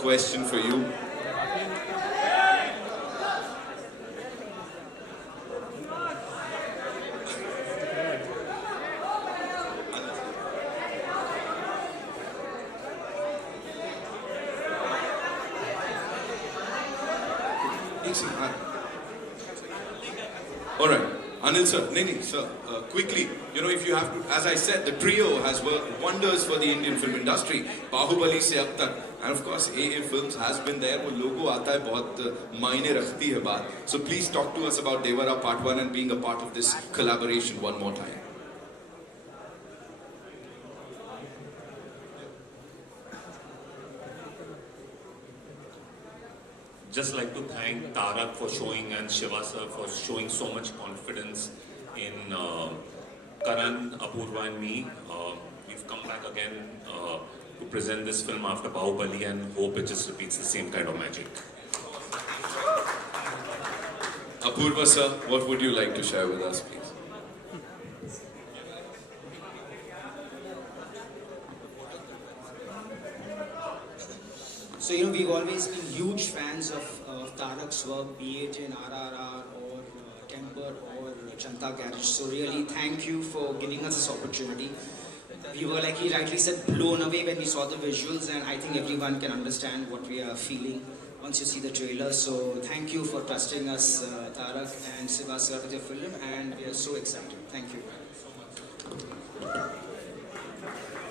question for you. All right, Anil sir, Nini sir, quickly, if you have to, as I said, the trio has worked wonders for the Indian film industry. Bahubali se ab tak, and of course AA Films has been there. वो logo आता है बहुत मायने रखती है बात. So please talk to us about Devara Part 1 and being a part of this collaboration one more time. Just like to thank Tarak for showing and Shiva sir for showing so much confidence in Karan, Apurva and me. We've come back again to present this film after Bahubali and hope it just repeats the same kind of magic. Apurva sir, what would you like to share with us, please? So, we've always been huge fans of Tarak's work, be it in RRR or Temper or Chanta Garage. So really, thank you for giving us this opportunity. We were, like he rightly said, blown away when we saw the visuals, and I think everyone can understand what we are feeling once you see the trailer. So thank you for trusting us, Tarak and Shiva sir, with your film, and we are so excited. Thank you.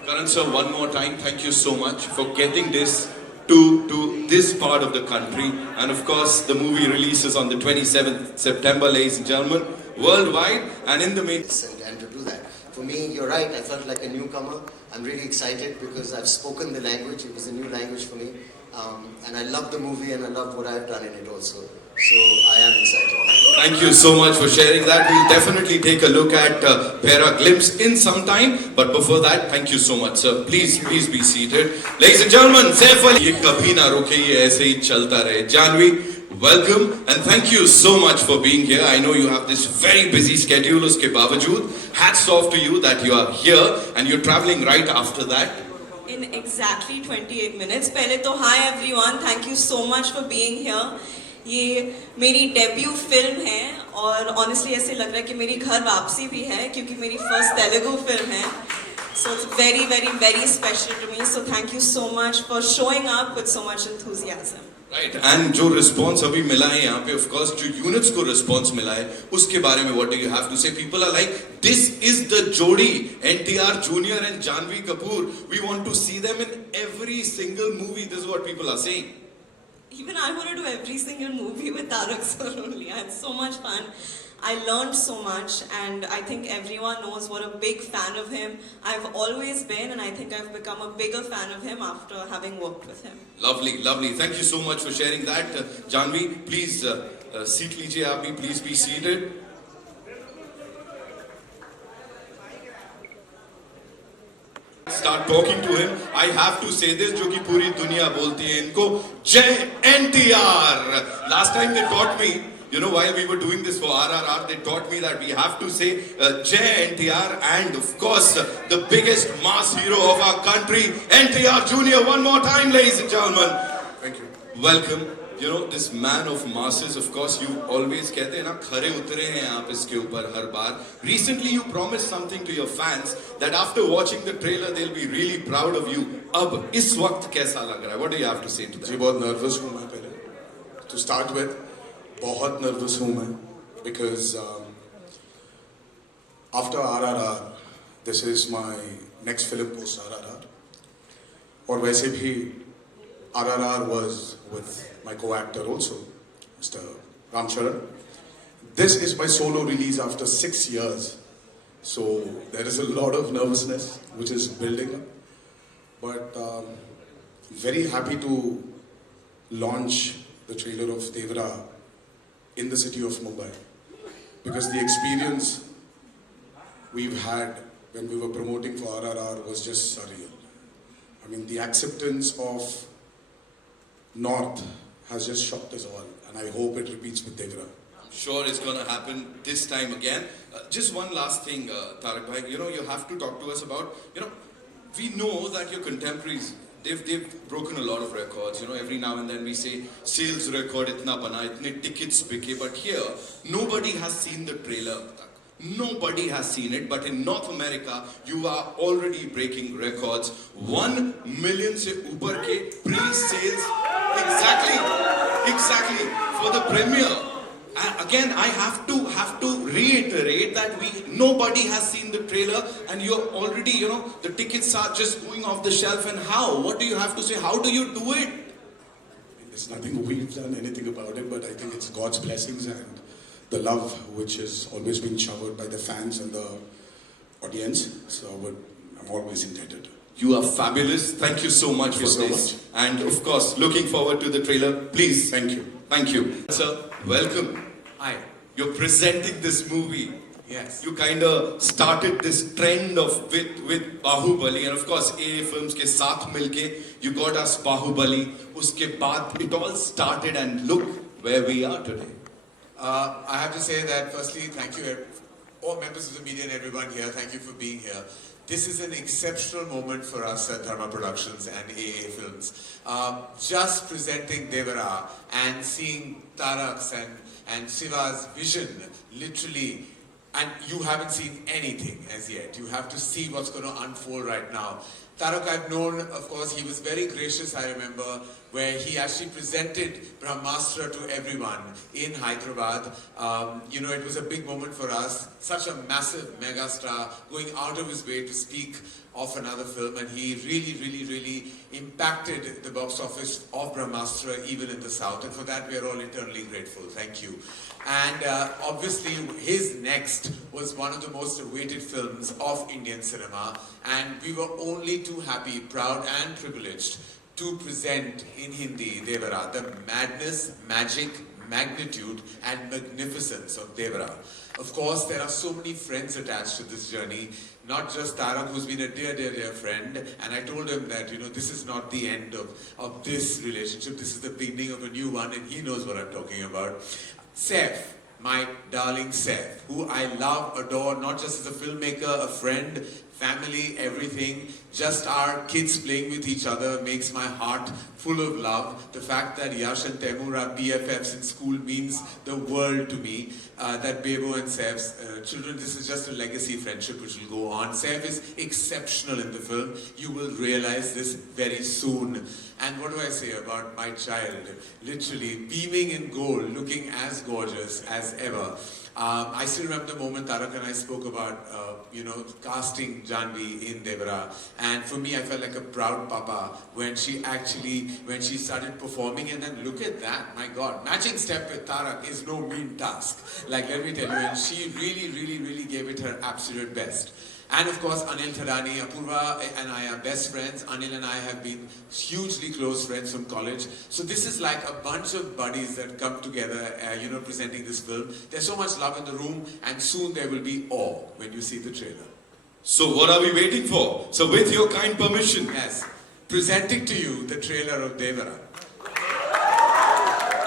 Karan sir, one more time, thank you so much for getting this to this part of the country. And of course, the movie releases on the 27th September, ladies and gentlemen, worldwide. And in the main... And to do that. For me, you're right, I felt like a newcomer. I'm really excited because I've spoken the language. It was a new language for me. And I love the movie and I love what I've done in it also. So I am excited. Thank you so much for sharing that. We'll definitely take a look at Devara glimpse in some time. But before that, thank you so much, sir. Please be seated. Ladies and gentlemen, Saif Ali, ye kabhi na ruke, ye aise hi chalta rahe. Janvi, welcome and thank you so much for being here. I know you have this very busy schedule. Uske bawajood, hats off to you that you are here and you're traveling right after that. In exactly 28 minutes. Pehle to hi everyone, thank you so much for being here. ये मेरी debut film है और honestly ऐसे लग रहा है कि मेरी घर वापसी भी है क्योंकि मेरी फर्स्ट तेलुगु फिल्म है. So it's very, very, very special to me. So thank you so much for showing up with so much enthusiasm. Right. And जो response अभी मिला है यहाँ पे, of course, जो units को response मिला है, उसके बारे में what do you have to say? People are like, this is the Jodi, NTR, Jr and Janvi Kapoor. We want to see them in every single movie. This is what people are saying. Even I want to do every single movie with Tarak sir only. I had so much fun. I learned so much and I think everyone knows what a big fan of him I've always been, and I think I've become a bigger fan of him after having worked with him. Lovely, lovely. Thank you so much for sharing that. Janvi, please seat लीजिए आप भी, please be seated. Start talking to him. I have to say this, जो कि पूरी दुनिया बोलती है इनको, जय NTR. Last time they taught me, while we were doing this for RRR, they taught me that we have to say Jai NTR, and of course, the biggest mass hero of our country, NTR Jr. One more time, ladies and gentlemen. Thank you. Welcome. This man of masses, of course, you always कहते हैं ना, खरे उतरे हैं आप इसके ऊपर हर बार. Recently, you promised something to your fans that after watching the trailer, they'll be really proud of you. अब इस वक्त कैसा लग रहा है? What do you have to say to that? जी बहुत nervous हूँ मैं पहले. To start with, बहुत nervous हूँ मैं because after RRR, this is my next film post RRR. और वैसे भी RRR was with my co-actor also, Mr. Ram Charan. This is my solo release after 6 years. So there is a lot of nervousness which is building up. But very happy to launch the trailer of Devara in the city of Mumbai. Because the experience we've had when we were promoting for RRR was just surreal. I mean, the acceptance of North has just shocked us all, and I hope it repeats with Devara. Sure, it's going to happen this time again. Just one last thing, Tarak bhai, you have to talk to us about, we know that your contemporaries, they've broken a lot of records. You know, every now and then we say sales record itna bana, itne tickets bike, but here nobody has seen the trailer. Nobody has seen it, but in North America, you are already breaking records. 1 million se upar ke pre-sales. Exactly, for the premiere. And again, I have to reiterate that nobody has seen the trailer, and you're already, you know, the tickets are just going off the shelf. And how? What do you have to say? How do you do it? There's nothing we've done anything about it, but I think it's God's blessings and the love which has always been showered by the fans and the audience. So I'm always indebted. You are fabulous. Thank you so much for so this. much. And of course, looking forward to the trailer. Please. Thank you. Thank you. Sir, welcome. Hi. You're presenting this movie. Yes. You kind of started this trend of with Bahubali, and of course AA Films ke saath milke you got us Bahubali. Uske baad it all started, and look where we are today. I have to say that firstly, thank you all members of the media and everyone here. Thank you for being here. This is an exceptional moment for us at Dharma Productions and AA Films. Just presenting Devara and seeing Tarak's and Siva's vision, literally, and you haven't seen anything as yet. You have to see what's going to unfold right now. Tarak I've known, of course, he was very gracious, I remember, where he actually presented Brahmastra to everyone in Hyderabad. You know, it was a big moment for us. Such a massive mega star going out of his way to speak of another film, and he really impacted the box office of Brahmastra even in the South, and for that we are all eternally grateful. Thank you. And obviously his next was one of the most awaited films of Indian cinema, and we were only too happy, proud and privileged to present in Hindi Devara, the madness, magic, magnitude and magnificence of Devara. Of course, there are so many friends attached to this journey, not just Tarak, who's been a dear friend, and I told him that, you know, this is not the end of this relationship, this is the beginning of a new one, and he knows what I'm talking about. Saif, my darling Saif, who I love, adore, not just as a filmmaker, a friend, family, everything. Just our kids playing with each other makes my heart full of love. The fact that Yash and Taimur are BFFs in school means the world to me. That Bebo and Saif's children, this is just a legacy friendship which will go on. Saif is exceptional in the film. You will realize this very soon. And what do I say about my child? Literally beaming in gold, looking as gorgeous as ever. I still remember the moment Tarak and I spoke about, you know, casting Janvi in Devara. And for me, I felt like a proud papa when she started performing. And then look at that, my God. Matching step with Tarak is no mean task. Like, let me tell you, and she really gave it her absolute best. And of course, Anil Thadani, Apurva and I are best friends. Anil and I have been hugely close friends from college. So this is like a bunch of buddies that come together, you know, presenting this film. There's so much love in the room, and soon there will be awe when you see the trailer. So what are we waiting for? So with your kind permission, Yes, presenting to you the trailer of Devara.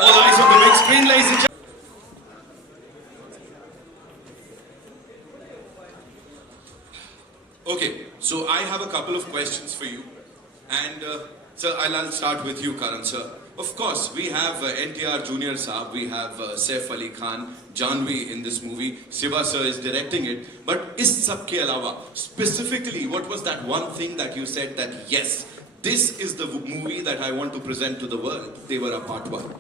all eyes on the big screen, ladies and gentlemen. Okay, so I have a couple of questions for you, and sir, I'll start with you, Karan sir. Of course, we have NTR Jr Saab, we have Saif Ali Khan, Janvi in this movie, Siva sir is directing it, but is sab ke alawa, specifically, what was that one thing that you said that yes, this is the movie that I want to present to the world, Devara Part 1?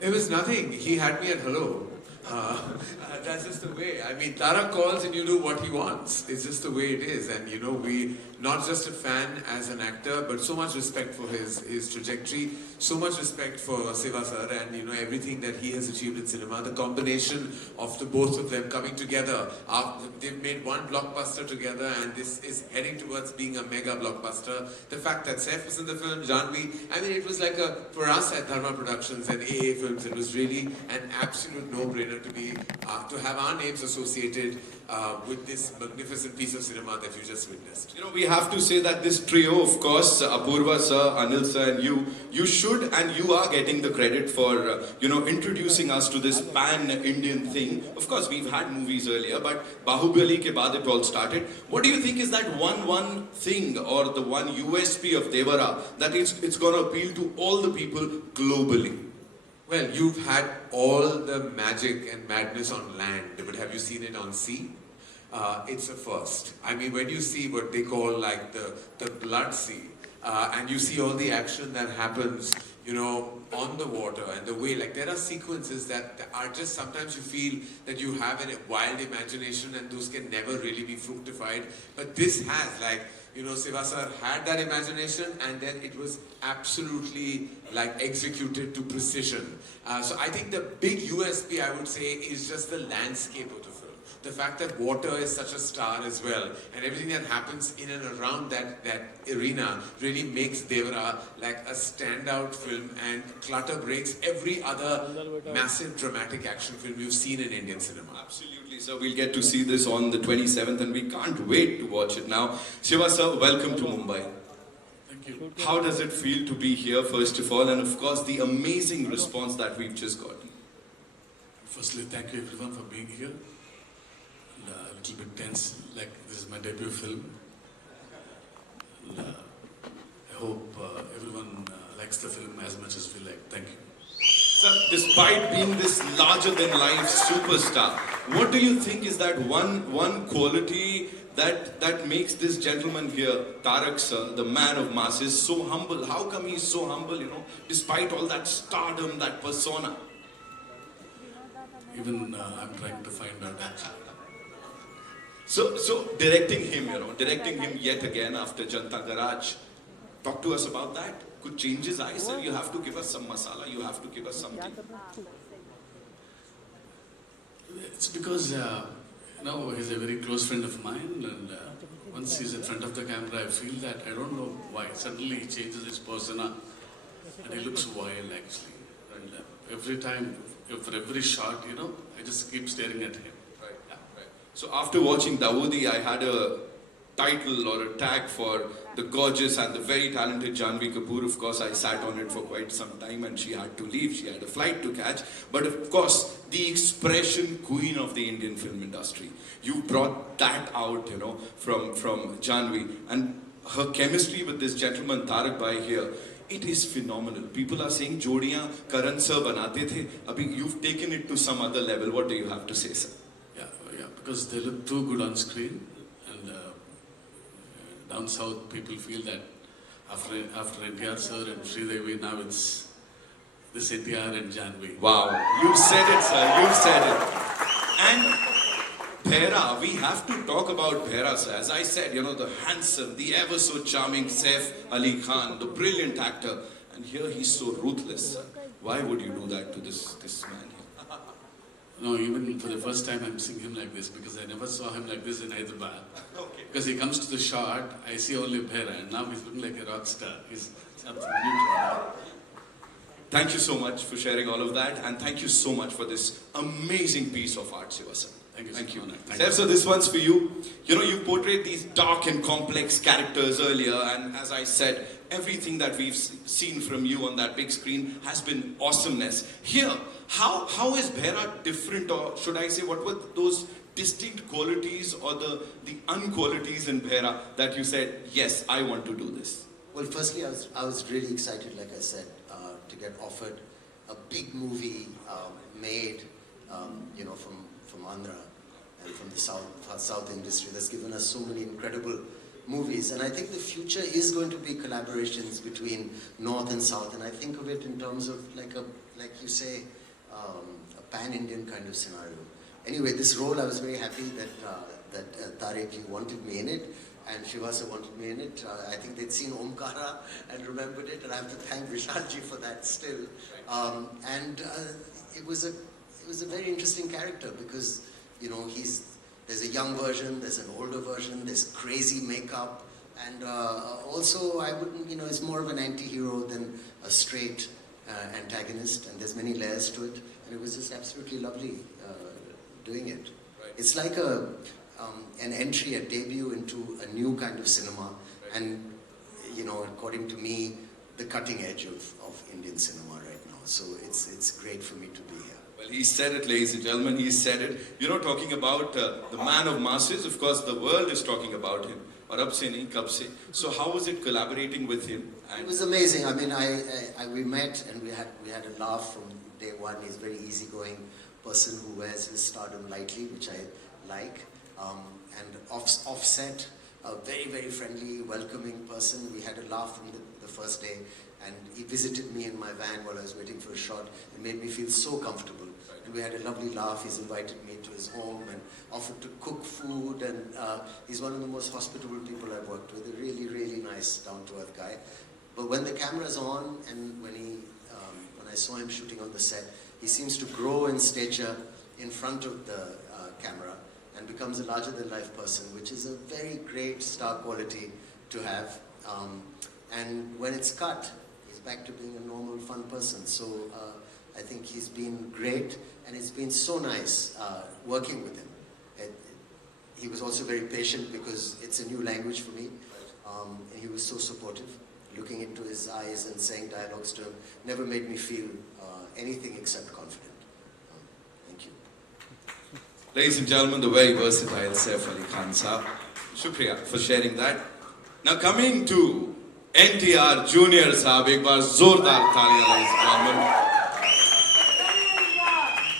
It was nothing. He had me at hello. That's just the way. I mean, Tarak calls and you do what he wants. It's just the way it is. And you know, we, not just a fan as an actor, but so much respect for his trajectory, so much respect for Siva sir and, you know, everything that he has achieved in cinema. The combination of the both of them coming together. They've made one blockbuster together, and this is heading towards being a mega blockbuster. The fact that Saif was in the film, Janvi, I mean, it was like for us at Dharma Productions and AA Films, it was really an absolute no-brainer to have our names associated with this magnificent piece of cinema that you just witnessed. You know, we have to say that this trio, of course, Apurva sir, Anil sir and you should and you are getting the credit for, introducing us to this pan-Indian thing. Of course, we've had movies earlier, but Bahubali ke baad it all started. What do you think is that one thing or the one USP of Devara that it's going to appeal to all the people globally? Well, you've had all the magic and madness on land, but have you seen it on sea? It's a first. I mean, when you see what they call like the blood sea, and you see all the action that happens, on the water and the way, like there are sequences that are just, sometimes you feel that you have a wild imagination and those can never really be fructified. But this has, like, Siva sir had that imagination and then it was absolutely like executed to precision. So I think the big USP, I would say, is just the landscape of the film. The fact that water is such a star as well, and everything that happens in and around that arena really makes Devara like a standout film and clutter breaks every other massive dramatic action film you've seen in Indian cinema. Absolutely, sir. We'll get to see this on the 27th and we can't wait to watch it now. Shiva sir, welcome to Mumbai. Thank you. How does it feel to be here, first of all, and of course the amazing response that we've just gotten? Firstly, thank you everyone for being here. A little bit tense, like this is my debut film. I hope everyone likes the film as much as we like. Thank you. Sir, despite being this larger-than-life superstar, what do you think is that one quality that makes this gentleman here, Tarak sir, the man of masses, so humble? How come he's so humble, despite all that stardom, that persona? Even I'm trying to find out actually. So directing him, yet again after Janta Garage, talk to us about that. Could changes I, sir? You have to give us some masala, you have to give us something. It's because, he's a very close friend of mine, and once he's in front of the camera, I feel that, I don't know why, suddenly he changes his persona, and he looks wild actually. And every time, for every shot, I just keep staring at him. So after watching Dawoodi, I had a title or a tag for the gorgeous and the very talented Janhvi Kapoor. Of course, I sat on it for quite some time and she had to leave. She had a flight to catch. But of course, the expression queen of the Indian film industry. You brought that out, from Janhvi. And her chemistry with this gentleman, Tarak Bhai here, it is phenomenal. People are saying, Jodiyan Karan sir banate the. Abhi, you've taken it to some other level. What do you have to say, sir? Yeah, because they look too good on screen, and down south people feel that after NTR sir and Sridevi, now it's this NTR and Janhvi. Wow, you said it, sir. You said it. And Bhaira, we have to talk about Bhaira, sir. As I said, the handsome, the ever so charming Saif Ali Khan, the brilliant actor, and here he's so ruthless, sir. Why would you do that to this man here? No, even for the first time I'm seeing him like this, because I never saw him like this in Hyderabad. Okay. Because he comes to the shot, I see only Bhaira, and now he's looking like a rock star. He's absolutely beautiful. Thank you so much for sharing all of that, and thank you so much for this amazing piece of art, Shiva sir. Thank you. Saif sir, this one's for you. You portrayed these dark and complex characters earlier, and as I said, everything that we've seen from you on that big screen has been awesomeness. Here, how is Bhaira different, or should I say, what were those distinct qualities or the unqualities in Bhaira that you said, yes, I want to do this? Well, firstly, I was really excited, like I said, to get offered a big movie made, from Andhra and from the South industry that's given us so many incredible movies. And I think the future is going to be collaborations between North and South. And I think of it in terms of like you say, a pan-Indian kind of scenario. Anyway, this role, I was very happy that Tarak, you wanted me in it, and Shivasa wanted me in it. I think they'd seen Omkara and remembered it, and I have to thank Vishalji for that still. It was a very interesting character because, there's a young version, there's an older version, there's crazy makeup, and also I wouldn't, it's more of an anti-hero than a straight antagonist, and there's many layers to it, and it was just absolutely lovely doing it. Right. It's like a an entry, a debut into a new kind of cinema, and you know, according to me, the cutting edge of Indian cinema right now. So it's great for me to be here. Well, he said it, ladies and gentlemen, he said it. You know, talking about the man of masses, of course, the world is talking about him. Aur ab se nahi, kab se. So how was it collaborating with him? It was amazing. I mean, we met and we had a laugh from day one. He's a very easygoing person who wears his stardom lightly, which I like. And offset, a very, very friendly, welcoming person. We had a laugh from the first day, and he visited me in my van while I was waiting for a shot. It made me feel so comfortable. And we had a lovely laugh. He's invited me to his home and offered to cook food, and he's one of the most hospitable people I've worked with. A really, really nice, down-to-earth guy. But when the camera's on, and when I saw him shooting on the set, he seems to grow in stature in front of the camera and becomes a larger-than-life person, which is a very great star quality to have. And when it's cut, he's back to being a normal, fun person. So I think he's been great, and it's been so nice working with him. He was also very patient because it's a new language for me, and he was so supportive. Looking into his eyes and saying dialogues to him never made me feel anything except confident. Thank you. Ladies and gentlemen, the very versatile Saif Ali Khan Saab. Shukriya for sharing that. Now coming to NTR Jr Saab, ek baar zordar taaliyan, ladies and gentlemen.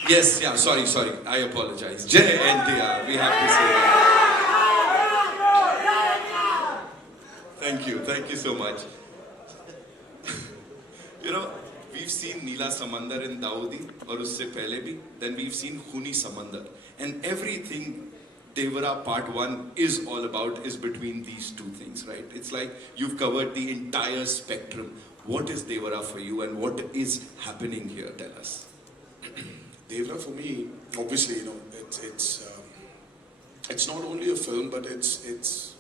Yes, yeah, sorry, I apologize. Jai NTR, we have to say that. Thank you so much. You know, we've seen Neela Samandar in Dawoodi, or usse pehle bhi. Then we've seen Khuni Samandar. And everything Devara Part 1 is all about is between these two things, right? It's like you've covered the entire spectrum. What is Devara for you, and what is happening here? Tell us. Devara for me, obviously, you know, it's not only a film, but it's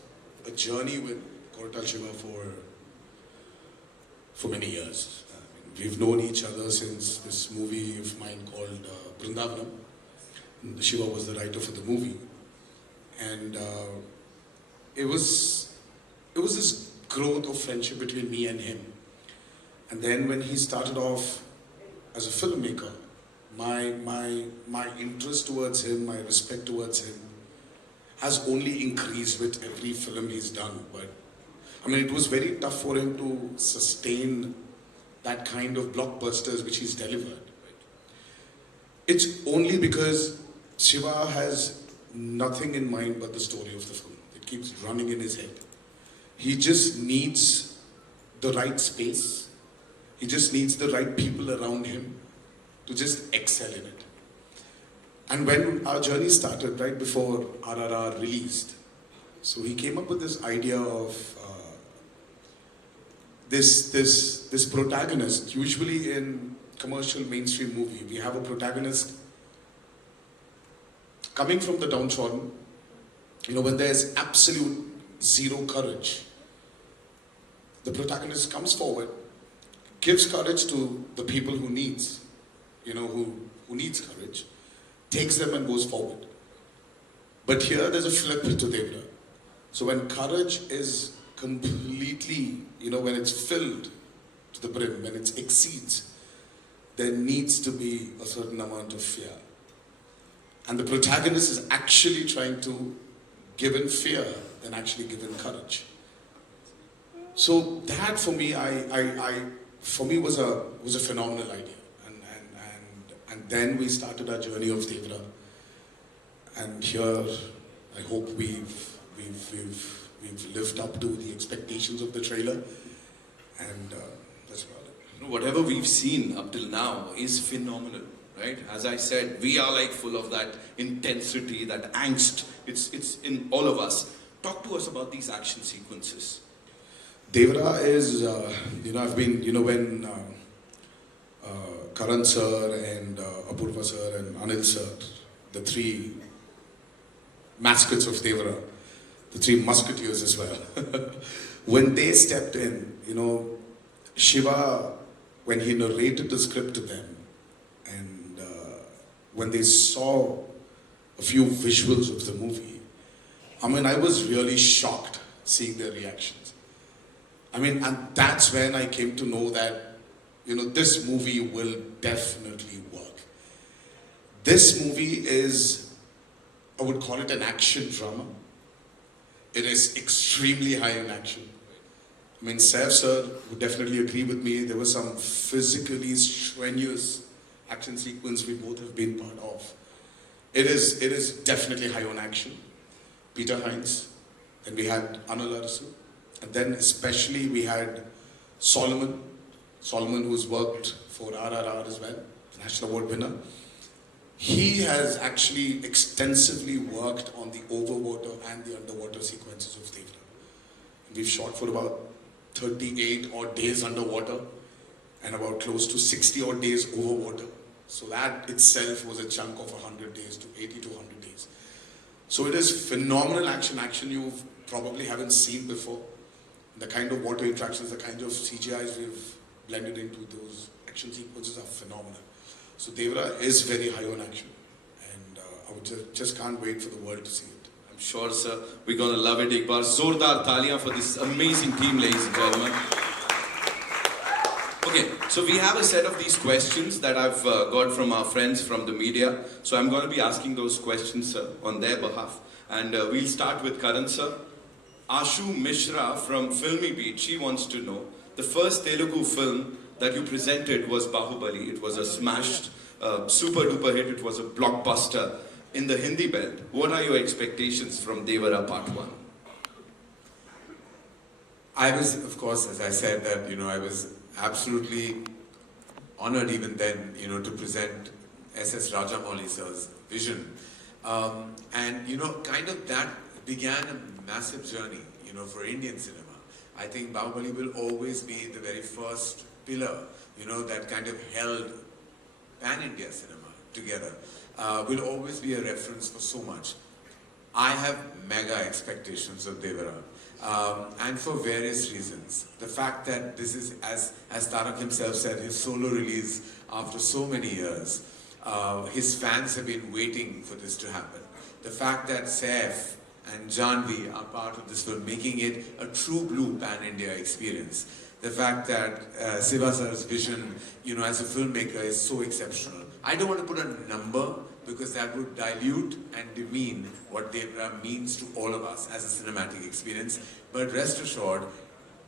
a journey with Koratal Shiva for many years. We've known each other since this movie of mine called Brindavanam. Shiva was the writer for the movie, and it was this growth of friendship between me and him. And then when he started off as a filmmaker, my interest towards him, my respect towards him, has only increased with every film he's done. But I mean, it was very tough for him to sustain that kind of blockbusters which he's delivered. It's only because Shiva has nothing in mind but the story of the film. It keeps running in his head. He just needs the right space. He just needs the right people around him to just excel in it. And when our journey started, right before RRR released, so he came up with this idea of this protagonist. Usually in commercial mainstream movie, we have a protagonist coming from the downtrodden. You know, when there's absolute zero courage, the protagonist comes forward, gives courage to the people who needs, you know, who needs courage, takes them and goes forward. But here there's a flip to Devara. So when courage is completely, you know, when it's filled to the brim, when it exceeds, there needs to be a certain amount of fear. And the protagonist is actually trying to give in fear than actually give in courage. So that for me, was a phenomenal idea. And then we started our journey of Devara. And here, I hope we've lived up to the expectations of the trailer, and that's about it. Whatever we've seen up till now is phenomenal, right? As I said, we are like full of that intensity, that angst. It's in all of us. Talk to us about these action sequences. Devara is, you know, I've been, you know, when Karan sir and Apurva sir and Anil sir, the three mascots of Devara, the three musketeers as well, when they stepped in, you know, Shiva, when he narrated the script to them, and when they saw a few visuals of the movie, I mean, I was really shocked seeing their reactions. I mean, and that's when I came to know that, you know, this movie will definitely work. This movie is, I would call it an action drama. It is extremely high in action. I mean, Saif sir would definitely agree with me. There was some physically strenuous action sequence we both have been part of. It is definitely high on action. Peter Hines, then we had Anil Arasu, and then especially we had Solomon who's worked for RRR as well, National Award winner. He has actually extensively worked on the overwater and the underwater sequences of Devara. We've shot for about 38 odd days underwater and about close to 60 odd days overwater. So that itself was a chunk of 100 days to 80 to 100 days. So it is phenomenal action you probably haven't seen before. The kind of water interactions, the kind of CGIs we've blended into those action sequences are phenomenal. So Devara is very high on action, and I would just can't wait for the world to see it. I'm sure, sir, we're gonna love it. Ek baar zordar taliyan for this amazing team, ladies and gentlemen. Okay, so we have a set of these questions that I've got from our friends from the media. So I'm going to be asking those questions, sir, on their behalf. And we'll start with Karan, sir. Ashu Mishra from Filmy Beat, she wants to know, the first Telugu film that you presented was Bahubali. It was a smashed, super duper hit. It was a blockbuster in the Hindi belt. What are your expectations from Devara Part 1? I was, of course, as I said, that, you know, I was absolutely honored even then, you know, to present S.S. Rajamouli sir's vision. And, you know, kind of that began a massive journey, you know, for Indian cinema. I think Bahubali will always be the very first pillar, you know, that kind of held pan-India cinema together. Will always be a reference for so much. I have mega expectations of Devara. And for various reasons. The fact that this is, as Tarak himself said, his solo release after so many years. His fans have been waiting for this to happen. The fact that Saif and Janvi are part of this film, making it a true blue pan-India experience. The fact that Siva sir's vision, you know, as a filmmaker is so exceptional. I don't want to put a number because that would dilute and demean what Devara means to all of us as a cinematic experience. But rest assured,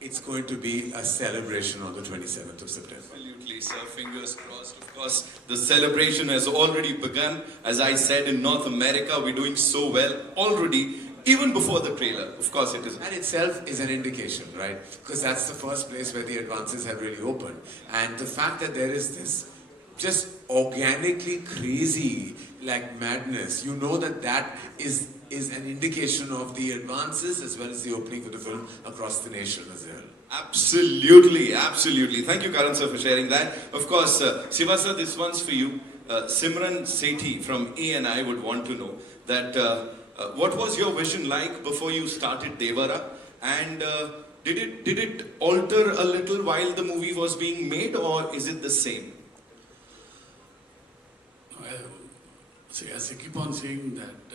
it's going to be a celebration on the 27th of September. Absolutely, sir. Fingers crossed. Of course, the celebration has already begun. As I said, in North America, we're doing so well already, even before the trailer. Of course, it is. That itself is an indication, right? Because that's the first place where the advances have really opened. And the fact that there is this just organically crazy, like madness, you know that that is an indication of the advances as well as the opening of the film across the nation as well. Absolutely, absolutely. Thank you, Karan sir, for sharing that. Of course, Siva sir, this one's for you. Simran Sethi from A&I would want to know that what was your vision like before you started Devara, and did it alter a little while the movie was being made, or is it the same? See, as I keep on saying that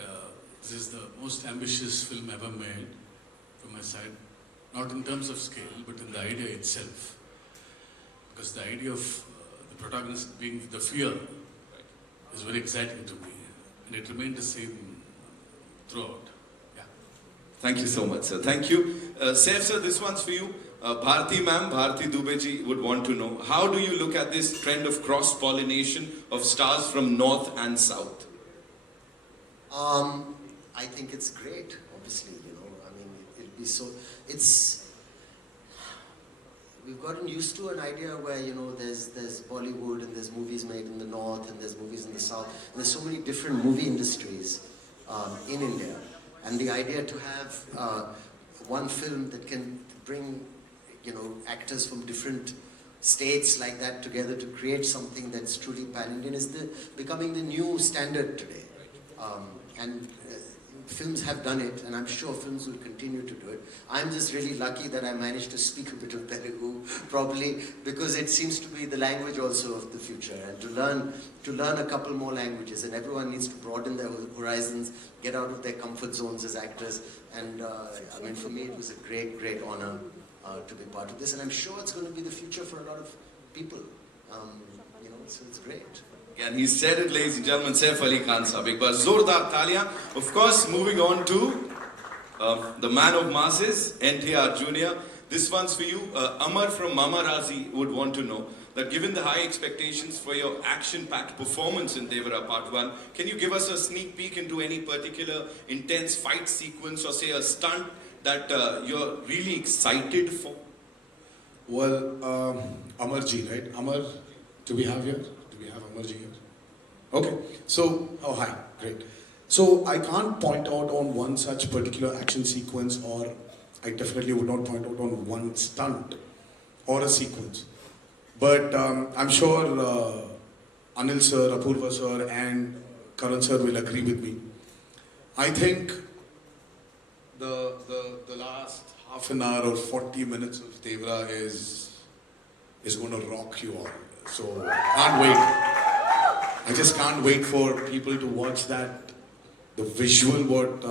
this is the most ambitious film ever made from my side, not in terms of scale, but in the idea itself. Because the idea of the protagonist being the fear is very exciting to me, and it remained the same throughout. Yeah. Thank you so much, sir. Thank you. Saif sir, this one's for you. Bharti ma'am, Bharti Dubeji would want to know, how do you look at this trend of cross-pollination of stars from north and south? I think it's great, obviously, you know, I mean, it'll be so, we've gotten used to an idea where, you know, there's Bollywood and there's movies made in the north and there's movies in the south, and there's so many different movie industries in India, and the idea to have one film that can bring, you know, actors from different states like that together to create something that's truly pan-Indian is becoming the new standard today. And films have done it, and I'm sure films will continue to do it. I'm just really lucky that I managed to speak a bit of Telugu, probably because it seems to be the language also of the future, and to learn a couple more languages, and everyone needs to broaden their horizons, get out of their comfort zones as actors, and I mean, for me it was a great, great honor to be part of this, and I'm sure it's going to be the future for a lot of people, you know, so it's great. And he said it, ladies and gentlemen, Saif Ali Khan Sahab. Ek baar zordar taliyan. Of course, moving on to the man of masses, NTR Jr. This one's for you. Amar from Mama Razi would want to know that given the high expectations for your action-packed performance in Devara Part 1, can you give us a sneak peek into any particular intense fight sequence or say a stunt that you're really excited for? Well, Amar ji, right? Amar, do we have here? Do we have Amar ji here? Okay, so, oh hi, great. So I can't point out on one such particular action sequence, or I definitely would not point out on one stunt or a sequence. But I'm sure Anil sir, Apurva sir and Karan sir will agree with me. I think the last half an hour or 40 minutes of Devara is going to rock you all. So can't wait. I just can't wait for people to watch that. The visual what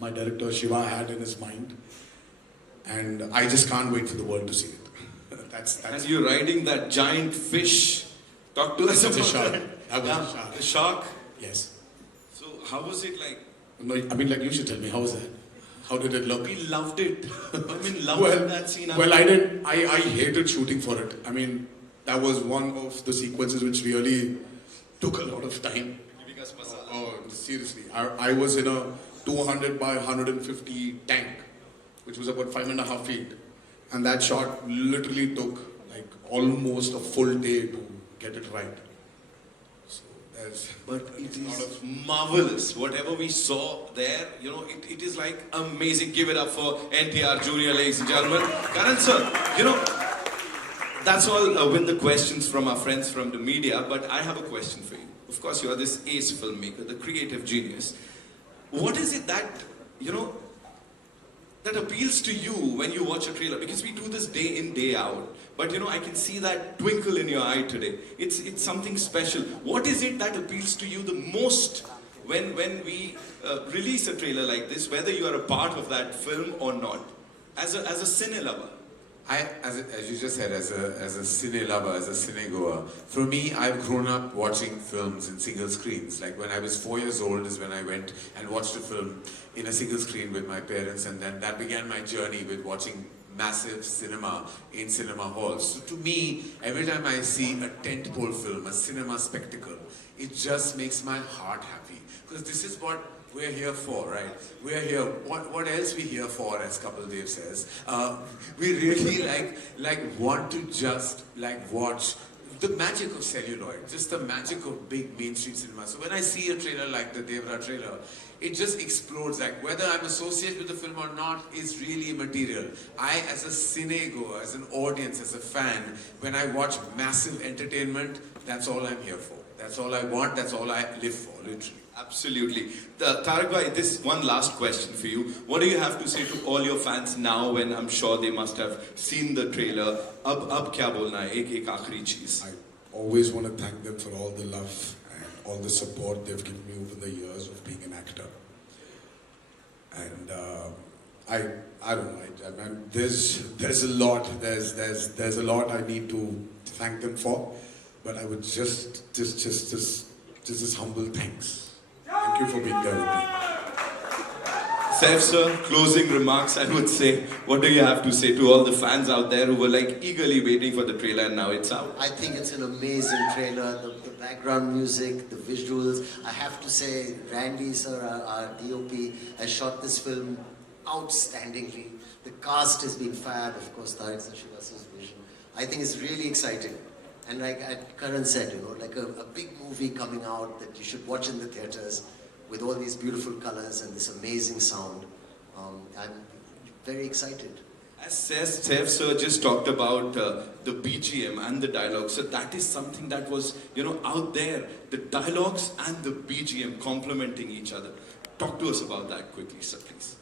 my director Shiva had in his mind, and I just can't wait for the world to see it. That's And you're riding that giant fish. Talk to us That's a about shark. that. That was a shark. The shark. Yes. So how was it like? No, I mean, like, you should tell me, how was that? How did it look? We loved it. I mean, loved Well, that scene. well, I hated shooting for it. I mean, that was one of the sequences which really took a lot of time. Oh, seriously. I was in a 200 by 150 tank, which was about 5.5 feet. And that shot literally took like almost a full day to get it right. So there's But it is marvelous. Whatever we saw there, you know, it is like amazing. Give it up for NTR Jr., ladies and gentlemen. Karan sir, you know, that's all with the questions from our friends from the media, but I have a question for you. Of course, you are this ace filmmaker, the creative genius. What is it that, you know, that appeals to you when you watch a trailer? Because we do this day in, day out. But you know, I can see that twinkle in your eye today. It's something special. What is it that appeals to you the most when we release a trailer like this, whether you are a part of that film or not, as a cine lover? As you just said, as a cine lover, as a cine goer, for me, I've grown up watching films in single screens. Like when I was 4 years old is when I went and watched a film in a single screen with my parents, and then that began my journey with watching massive cinema in cinema halls. So to me, every time I see a tentpole film, a cinema spectacle, it just makes my heart happy. Because this is what we're here for, right? We're here. What else we here for, as Kapil Dev says? We really want to just watch the magic of celluloid, just the magic of big mainstream cinema. So when I see a trailer like the Devara trailer, it just explodes. Like whether I'm associated with the film or not is really immaterial. I, as a cine goer, as an audience, as a fan, when I watch massive entertainment, that's all I'm here for. That's all I want. That's all I live for, literally. Absolutely. Tarak bhai, this one last question for you. What do you have to say to all your fans now when I'm sure they must have seen the trailer? Ab kya bolna hai? Ek aakhri cheez. I always want to thank them for all the love and all the support they've given me over the years of being an actor. And I don't know. I mean, there's a lot. There's a lot I need to thank them for. But I would just this humble thanks. Thank you for being there with me. Saif sir, closing remarks, I would say. What do you have to say to all the fans out there who were like eagerly waiting for the trailer and now it's out? I think it's an amazing trailer. The background music, the visuals. I have to say, Randy sir, our DOP, has shot this film outstandingly. The cast has been fab, of course, Tarak Sashivas's vision. I think it's really exciting. And like Karan said, you know, like a big movie coming out that you should watch in the theaters with all these beautiful colors and this amazing sound. I'm very excited. As Saif sir just talked about the BGM and the dialogue, so that is something that was, you know, out there. The dialogues and the BGM complementing each other. Talk to us about that quickly, sir, please.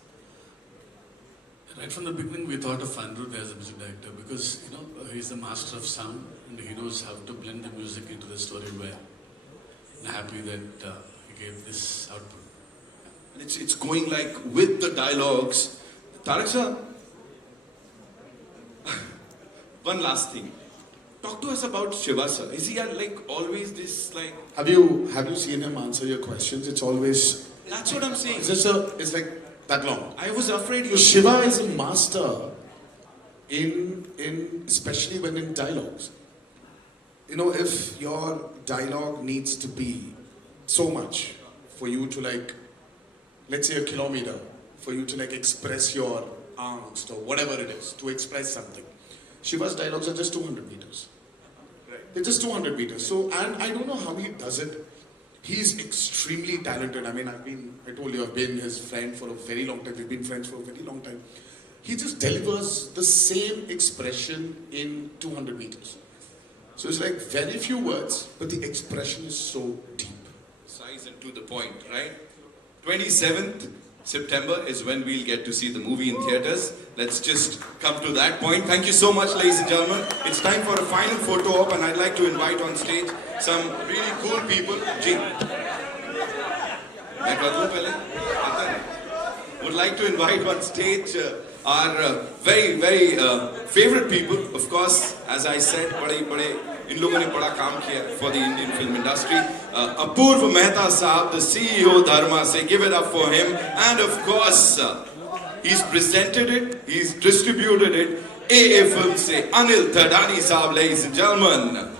Right from the beginning, we thought of Anirudh as a music director because, you know, he's the master of sound and he knows how to blend the music into the story well. I'm happy that he gave this output. And it's going like with the dialogues. Tarak sir, one last thing. Talk to us about Shiva sir. Is he like always this like? Have you seen him answer your questions? It's always, That's what I'm saying. it's like that long. I was afraid So you. Shiva is a master in especially when in dialogues. You know, if your dialogue needs to be so much for you to like, let's say a kilometer, for you to like express your angst or whatever it is, to express something. Shiva's dialogues are just 200 meters. They're just 200 meters. So, and I don't know how he does it. He's extremely talented. I mean, I told you, I've been his friend for a very long time. We've been friends for a very long time. He just delivers the same expression in 200 meters. So it's like very few words, but the expression is so deep. Size and to the point, right? 27th September is when we'll get to see the movie in theaters. Let's just come to that point. Thank you so much, ladies and gentlemen. It's time for a final photo op, and I'd like to invite on stage some really cool people. Would like to invite on stage our very, very favorite people. Of course, as I said, in लोगों ने बड़ा काम किया for the Indian film industry. Apurva Mehta Saab, the CEO Dharma, say give it up for him. And of course, he's presented it, he's distributed it. AA Film se Anil Thadani Saab, ladies and gentlemen.